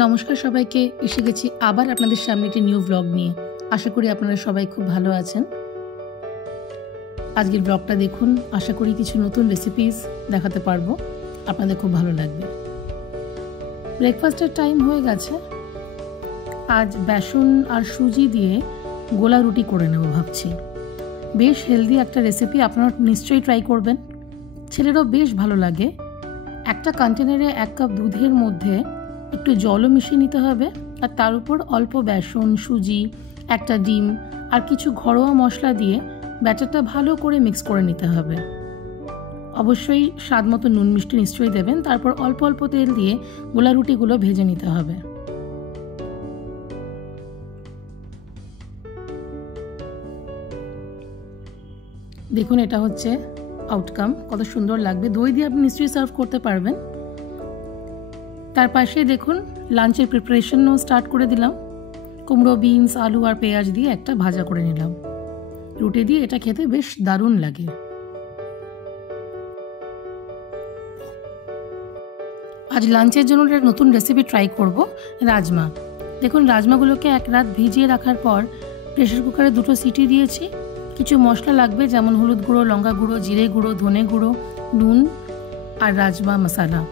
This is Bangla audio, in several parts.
নমস্কার সবাইকে, এসে গেছি আবার আপনাদের সামনে একটি নিউ ব্লগ নিয়ে। আশা করি আপনারা সবাই খুব ভালো আছেন। আজকের ব্লগটা দেখুন, আশা করি কিছু নতুন রেসিপিস দেখাতে পারবো, আপনাদের খুব ভালো লাগবে। ব্রেকফাস্টের টাইম হয়ে গেছে। আজ বেসন আর সুজি দিয়ে গোলা রুটি করে নেব ভাবছি। বেশ হেলদি একটা রেসিপি, আপনারা নিশ্চয়ই ট্রাই করবেন, ছেলেরও বেশ ভালো লাগে। একটা কন্টেনারে 1 কাপ দুধের মধ্যে একটু জলও মিশিয়ে নিতে হবে, আর তার উপর অল্প বেসন, সুজি, একটা ডিম আর কিছু ঘরোয়া মশলা দিয়ে ব্যাটারটা ভালো করে মিক্স করে নিতে হবে। অবশ্যই স্বাদ মতো নুন মিষ্টি নিশ্চয়ই দেবেন। তারপর অল্প অল্প তেল দিয়ে গোলা রুটিগুলো ভেজে নিতে হবে। দেখুন, এটা হচ্ছে আউটকাম, কত সুন্দর লাগবে। দই দিয়ে আপনি নিশ্চয়ই সার্ভ করতে পারবেন। তার পাশে দেখুন লাঞ্চের প্রিপারেশনও স্টার্ট করে দিলাম। কুমড়ো, বিনস, আলু আর পেঁয়াজ দিয়ে একটা ভাজা করে নিলাম। রুটি দিয়ে এটা খেতে বেশ দারুণ লাগে। আজ লাঞ্চের জন্য একটা নতুন রেসিপি ট্রাই করব, রাজমা। দেখুন, রাজমাগুলোকে 1 রাত ভিজিয়ে রাখার পর প্রেশার কুকারে 2টো সিটি দিয়েছি। কিছু মশলা লাগবে, যেমন হলুদ গুঁড়ো, লঙ্কা গুঁড়ো, জিরে গুঁড়ো, ধনে গুঁড়ো, নুন আর রাজমা মশলা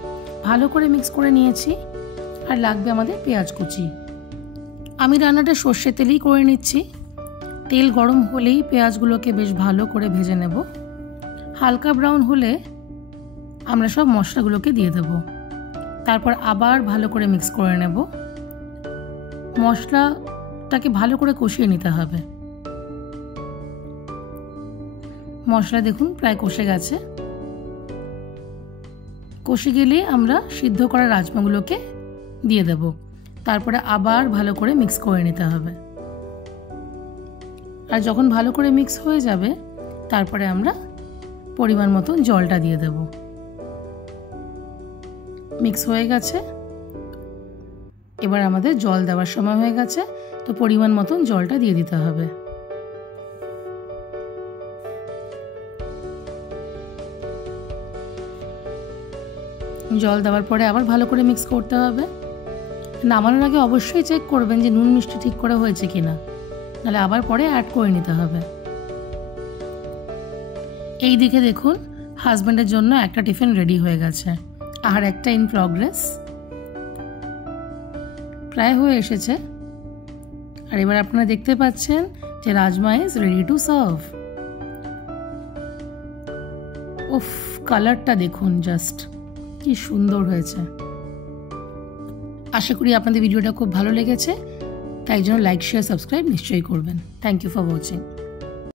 ভালো করে মিক্স করে নিয়েছি। আর লাগবে আমাদের পেঁয়াজ কুচি। আমি রান্নাটা সর্ষে তেলেই করে নিচ্ছি। তেল গরম হলেই পেঁয়াজগুলোকে বেশ ভালো করে ভেজে নেব। হালকা ব্রাউন হলে আমরা সব মশলাগুলোকে দিয়ে দেব। তারপর আবার ভালো করে মিক্স করে নেব। মশলাটাকে ভালো করে কষিয়ে নিতে হবে। মশলা দেখুন প্রায় কষে গেছে। কষে গেলে আমরা সিদ্ধ করা রাজমাগুলোকে দিয়ে দেব। তারপরে আবার ভালো করে মিক্স করে নিতে হবে। আর যখন ভালো করে মিক্স হয়ে যাবে, তারপরে আমরা পরিমাণ মতো জলটা দিয়ে দেব। মিক্স হয়ে গেছে, এবার আমাদের জল দেওয়ার সময় হয়ে গেছে, তো পরিমাণ মতন জলটা দিয়ে দিতে হবে। জল দেওয়ার পরে আবার ভালো করে মিক্স করতে হবে। নামানোর আগে অবশ্যই চেক করবেন যে নুন মিষ্টি ঠিক করে হয়েছে কিনা, নাহলে আবার পরে অ্যাড করে নিতে হবে। এই দিকে দেখুন, হাজব্যান্ডের জন্য একটা টিফিন রেডি হয়ে গেছে, আর একটা ইন প্রগ্রেস। প্রায় হয়ে এসেছে। আর এবার আপনারা দেখতে পাচ্ছেন যে rajma is ready to serve. উফ, কালারটা দেখুন, জাস্ট কি সুন্দর হয়েছে। আশা করি আপনাদের ভিডিওটা খুব ভালো লেগেছে, তাই জন্য লাইক, শেয়ার, সাবস্ক্রাইব নিশ্চয়ই করবেন। Thank you for watching.